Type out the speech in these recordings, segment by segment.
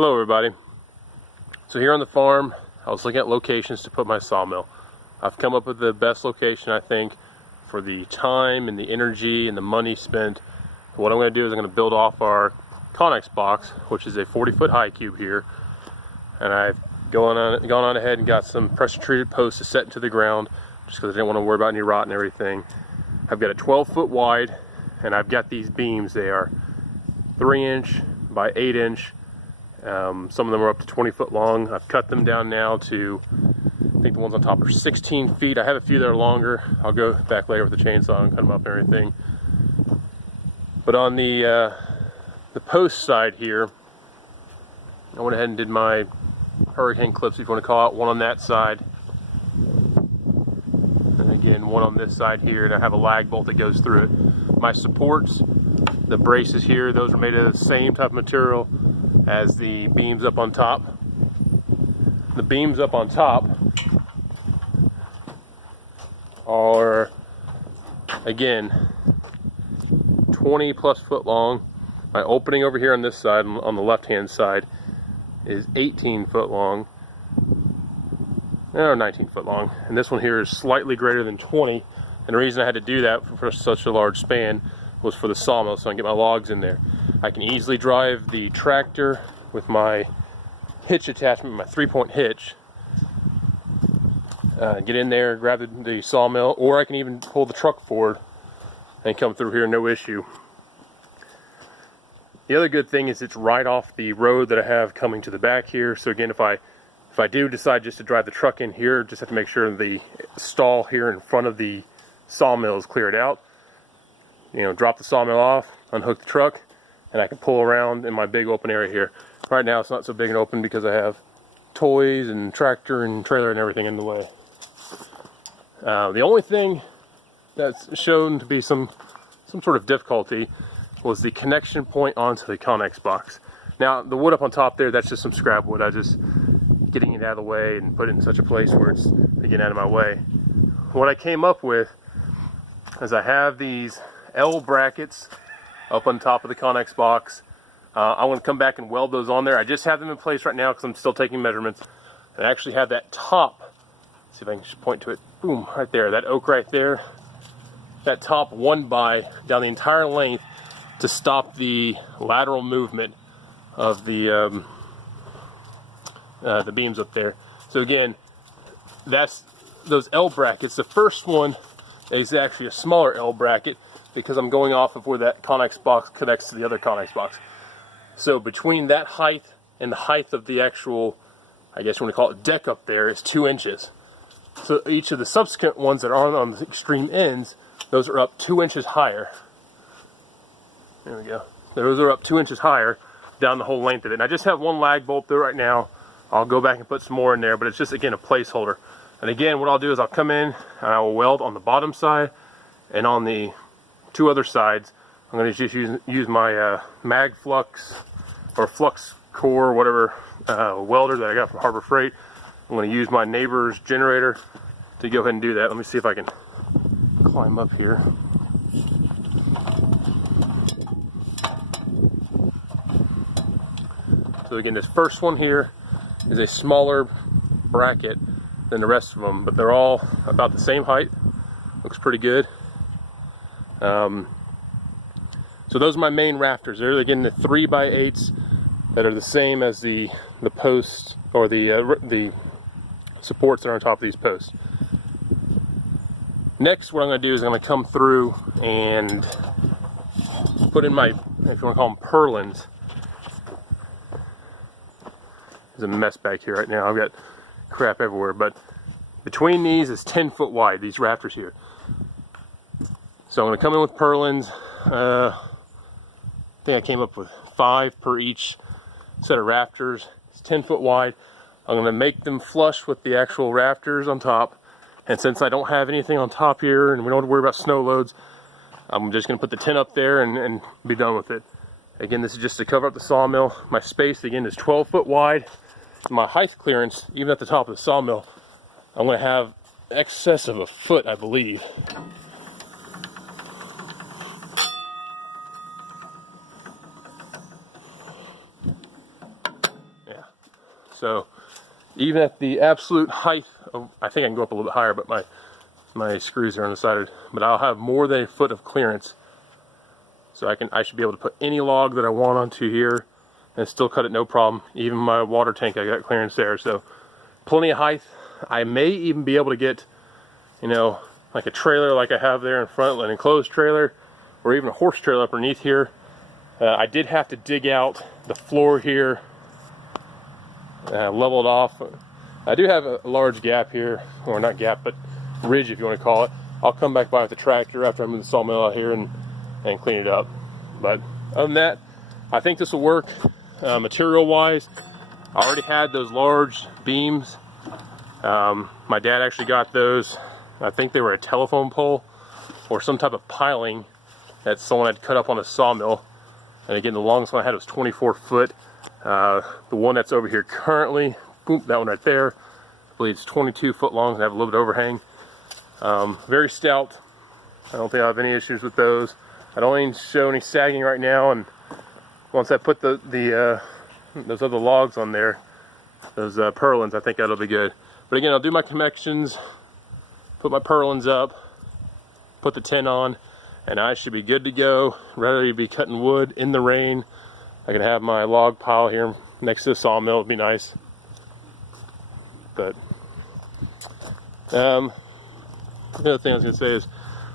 Hello everybody. So here on the farm, I was looking at locations to put my sawmill. I've come up with the best location, I think, for the time and the energy and the money spent. What I'm going to do is I'm going to build off our conex box, which is a 40-foot high cube here. And I've gone on ahead and got some pressure treated posts to set into the ground, just because I didn't want to worry about any rot and everything. I've got it 12 foot wide, and I've got these beams. They are 3-inch by 8-inch. Some of them are up to 20 foot long. I've cut them down now to, I think the ones on top are 16 feet. I have a few that are longer. I'll go back later with the chainsaw and cut them up and everything. But on the post side here, I went ahead and did my hurricane clips, if you want to call it, one on that side. And again, one on this side here, and I have a lag bolt that goes through it. My supports, the braces here, those are made of the same type of material as the beams up on top. The beams up on top are, again, 20 plus foot long. My opening over here on this side, on the left hand side, is 18 foot long, or 19 foot long, and this one here is slightly greater than 20. And the reason I had to do that for such a large span was for the sawmill, so I can get my logs in there. I can easily drive the tractor with my hitch attachment, my 3-point hitch, get in there, grab the sawmill, or I can even pull the truck forward and come through here, no issue. The other good thing is it's right off the road that I have coming to the back here. So again, if I do decide just to drive the truck in here, just have to make sure the stall here in front of the sawmill is cleared out. You know, drop the sawmill off, unhook the truck, and I can pull around in my big open area here. Right now it's not so big and open because I have toys and tractor and trailer and everything in the way. The only thing that's shown to be some sort of difficulty was the connection point onto the conex box. Now the wood up on top there, that's just some scrap wood. I just getting it out of the way and put it in such a place where it's getting out of my way. What I came up with is I have these L brackets up on top of the conex box. I want to come back and weld those on there. I just have them in place right now because I'm still taking measurements. And I actually have that top, see if I can just point to it, boom, right there, that oak right there. That top 1x down the entire length to stop the lateral movement of the beams up there. So again, that's those L brackets. The first one is actually a smaller L bracket because I'm going off of where that conex box connects to the other conex box. So between that height and the height of the actual, I guess you want to call it deck up there, is 2 inches. So each of the subsequent ones that are on the extreme ends, those are up 2 inches higher. There we go. Those are up 2 inches higher down the whole length of it. And I just have one lag bolt there right now. I'll go back and put some more in there, but it's just, again, a placeholder. And again, what I'll do is I'll come in and I will weld on the bottom side, and on the 2 other sides, I'm going to just use my mag flux or flux core, whatever welder that I got from Harbor Freight. I'm going to use my neighbor's generator to go ahead and do that. Let me see if I can climb up here. So again, this first one here is a smaller bracket than the rest of them, but they're all about the same height. Looks pretty good. So those are my main rafters. They're again the 3x8s that are the same as the posts, or the supports that are on top of these posts. Next, what I'm going to do is I'm going to come through and put in my, if you want to call them, purlins. There's a mess back here right now. I've got crap everywhere, but between these is 10 foot wide, these rafters here. So I'm going to come in with purlins. I think I came up with 5 per each set of rafters. It's 10 foot wide. I'm going to make them flush with the actual rafters on top. And since I don't have anything on top here and we don't have to worry about snow loads, I'm just going to put the tent up there and be done with it. Again, this is just to cover up the sawmill. My space, again, is 12 foot wide. My height clearance, even at the top of the sawmill, I'm going to have excess of a foot, I believe. So even at the absolute height of, I think I can go up a little bit higher, but my screws are undecided, but I'll have more than a foot of clearance. So I should be able to put any log that I want onto here and still cut it no problem. Even my water tank, I got clearance there. So plenty of height. I may even be able to get, you know, like a trailer like I have there in front, an enclosed trailer, or even a horse trailer underneath here. I did have to dig out the floor here, level it off. I do have a large gap here, or not gap, but ridge if you want to call it. I'll come back by with the tractor after I move the sawmill out here and clean it up. But other than that, I think this will work. Material wise, I already had those large beams. My dad actually got those. I think they were a telephone pole or some type of piling that someone had cut up on a sawmill. And again, the longest one I had was 24 foot. The one that's over here currently, boom, that one right there, I believe it's 22 foot long and have a little bit of overhang. Very stout. I don't think I have any issues with those. I don't even show any sagging right now, and once I put those other logs on there, those purlins, I think that'll be good. But again, I'll do my connections, put my purlins up, put the tin on, and I should be good to go, ready to be cutting wood in the rain. I can have my log pile here next to the sawmill. It'd be nice. But the other thing I was going to say is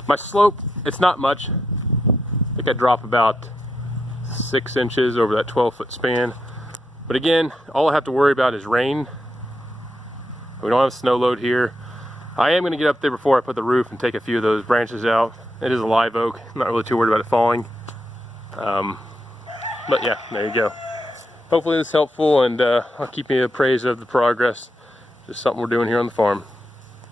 my slope, it's not much. I think I drop about 6 inches over that 12-foot span. But again, all I have to worry about is rain. We don't have a snow load here. I am going to get up there before I put the roof and take a few of those branches out. It is a live oak. I'm not really too worried about it falling. But yeah, there you go. Hopefully this is helpful, and I'll keep you appraised of the progress. Just something we're doing here on the farm.